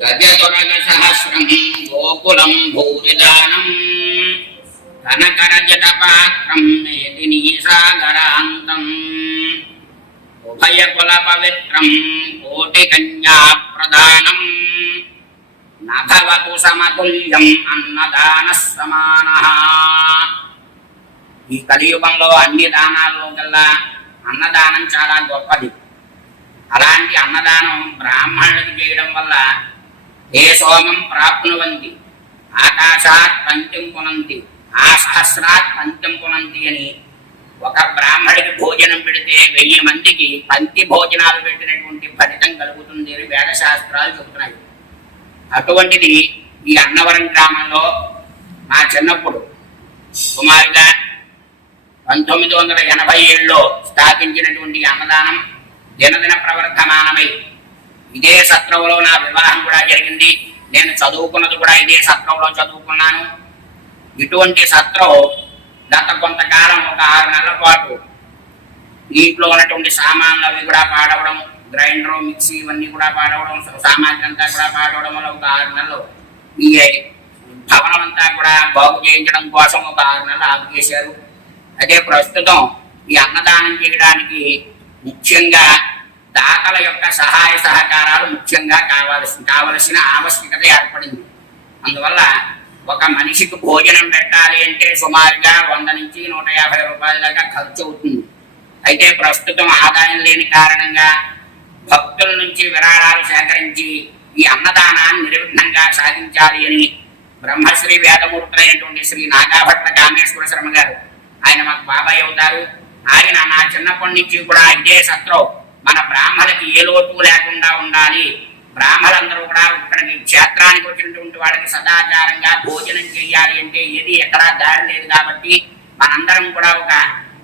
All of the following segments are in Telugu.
గజతురగసహస్రం గోకులం భూరిదానం కనకరజతపాత్రం మేదినీ సాగరాంతం ఉభయకుల పవిత్రం కోటి కన్యా ప్రదానం నభవతు సమతుల్యం అన్నదాన సమానః. ఈ కలియుగంలో అన్ని దానాల్లో కల్లా అన్నదానం చాలా గొప్పది. అలాంటి అన్నదానం బ్రాహ్మణులకు చేయడం వల్ల ఏ సోమం ప్రాప్నువంతి ఆకాశాత్ పంచం పునంతి ఆ సహస్రాత్ పంచం పునంతి అని ఒక బ్రాహ్మడికి భోజనం పెడితే 1000 మందికి పంక్తి భోజనాలు పెట్టినటువంటి ఫలితం కలుగుతుంది అని వేదశాస్త్రాలు చెబుతున్నాయి. అటువంటిది ఈ అన్నవరం గ్రామంలో నా చిన్నప్పుడు సుమారుగా 1987లో స్థాపించినటువంటి అన్నదానం దినదిన ప్రవర్ధమానమై ఇదే సత్రంలో నా వివాహం కూడా జరిగింది. నేను చదువుకున్నది కూడా ఇదే సత్రంలో చదువుకున్నాను. ఇటువంటి సత్రం గత కొంతకాలం ఒక 6 నెలల పాటు నీటిలో ఉన్నటువంటి సామాన్లు అవి కూడా పాడవడం, గ్రైండర్ మిక్సీ ఇవన్నీ కూడా పాడవడం, సామాగ్రి అంతా కూడా పాడవడం వల్ల ఒక 6 నెలలు ఈ భవనం అంతా కూడా బాగు చేయించడం కోసం ఒక 6 నెలలు ఆపు చేశారు. అదే ప్రస్తుతం ఈ అన్నదానం చేయడానికి ముఖ్యంగా దాతల యొక్క సహాయ సహకారాలు ముఖ్యంగా కావలసిన ఆవశ్యకత ఏర్పడింది. అందువల్ల ఒక మనిషికి భోజనం పెట్టాలి అంటే సుమారుగా 100 నుంచి 150 రూపాయల దాకా ఖర్చు అవుతుంది. అయితే ప్రస్తుతం ఆదాయం లేని కారణంగా భక్తుల నుంచి విరాళాలు సేకరించి ఈ అన్నదానాన్ని నిర్విఘ్నంగా సాధించాలి అని బ్రహ్మశ్రీ వేదమూర్తులైనటువంటి శ్రీ నాగాభట్ల కామేశ్వర శర్మ గారు, ఆయన మాకు బాబాయ్ అవుతారు. ఆయన నా చిన్నప్పటి నుంచి కూడా ఇదే సత్రం మన బ్రాహ్మణులకి ఏ లోటు లేకుండా ఉండాలి, బ్రాహ్మణులందరూ కూడా ఇక్కడికి క్షేత్రానికి వచ్చినటువంటి వాళ్ళకి సదాచారంగా భోజనం చేయాలి అంటే ఏది ఎక్కడా దారి లేదు. కాబట్టి మనందరం కూడా ఒక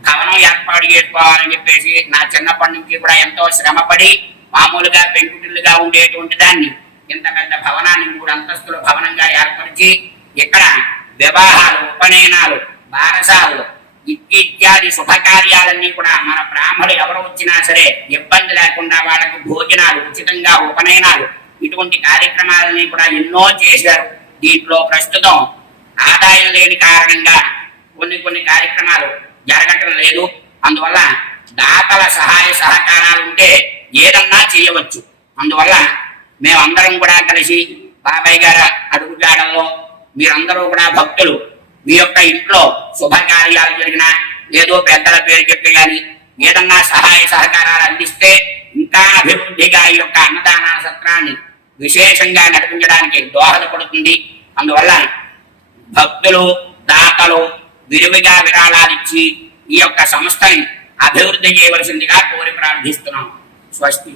భవనం ఏర్పాటు చేసుకోవాలని చెప్పేసి నా చిన్నప్పటి నుంచి కూడా ఎంతో శ్రమపడి మామూలుగా పెంకుటిల్లుగా ఉండేటువంటి దాన్ని ఇంత పెద్ద భవనాన్ని 3 అంతస్తుల భవనంగా ఏర్పరిచి ఇక్కడ వివాహాలు, ఉపనయనాలు, బారసాలు ఇత్యాది శుభకార్యాలన్నీ కూడా మన బ్రాహ్మణులు ఎవరు వచ్చినా సరే ఇబ్బంది లేకుండా వాళ్ళకి భోజనాలు ఉచితంగా, ఉపనయనాలు ఇటువంటి కార్యక్రమాలని కూడా ఎన్నో చేశారు. దీంట్లో ప్రస్తుతం ఆదాయం లేని కారణంగా కొన్ని కార్యక్రమాలు జరగటం లేదు. అందువల్ల దాతల సహాయ సహకారాలు ఉంటే ఏదన్నా చేయవచ్చు. అందువల్ల మేమందరం కూడా కలిసి బాబాయ్ గారి అడుగుజాడల్లో మీరందరూ కూడా భక్తులు మీ యొక్క ఇంట్లో శుభకార్యాలు జరిగినా ఏదో పెద్దల పేరు చెప్పేయాలి, ఏదన్నా సహాయ సహకారాలు అందిస్తే ఇంకా అభివృద్ధిగా ఈ యొక్క అన్నదాన సత్రాన్ని విశేషంగా నడిపించడానికి దోహదపడుతుంది. అందువల్ల భక్తులు, దాతలు విరివిగా విరాళాలు ఇచ్చి ఈ యొక్క సంస్థని అభివృద్ధి చేయవలసిందిగా కోరి ప్రార్థిస్తున్నాం. స్వస్తి.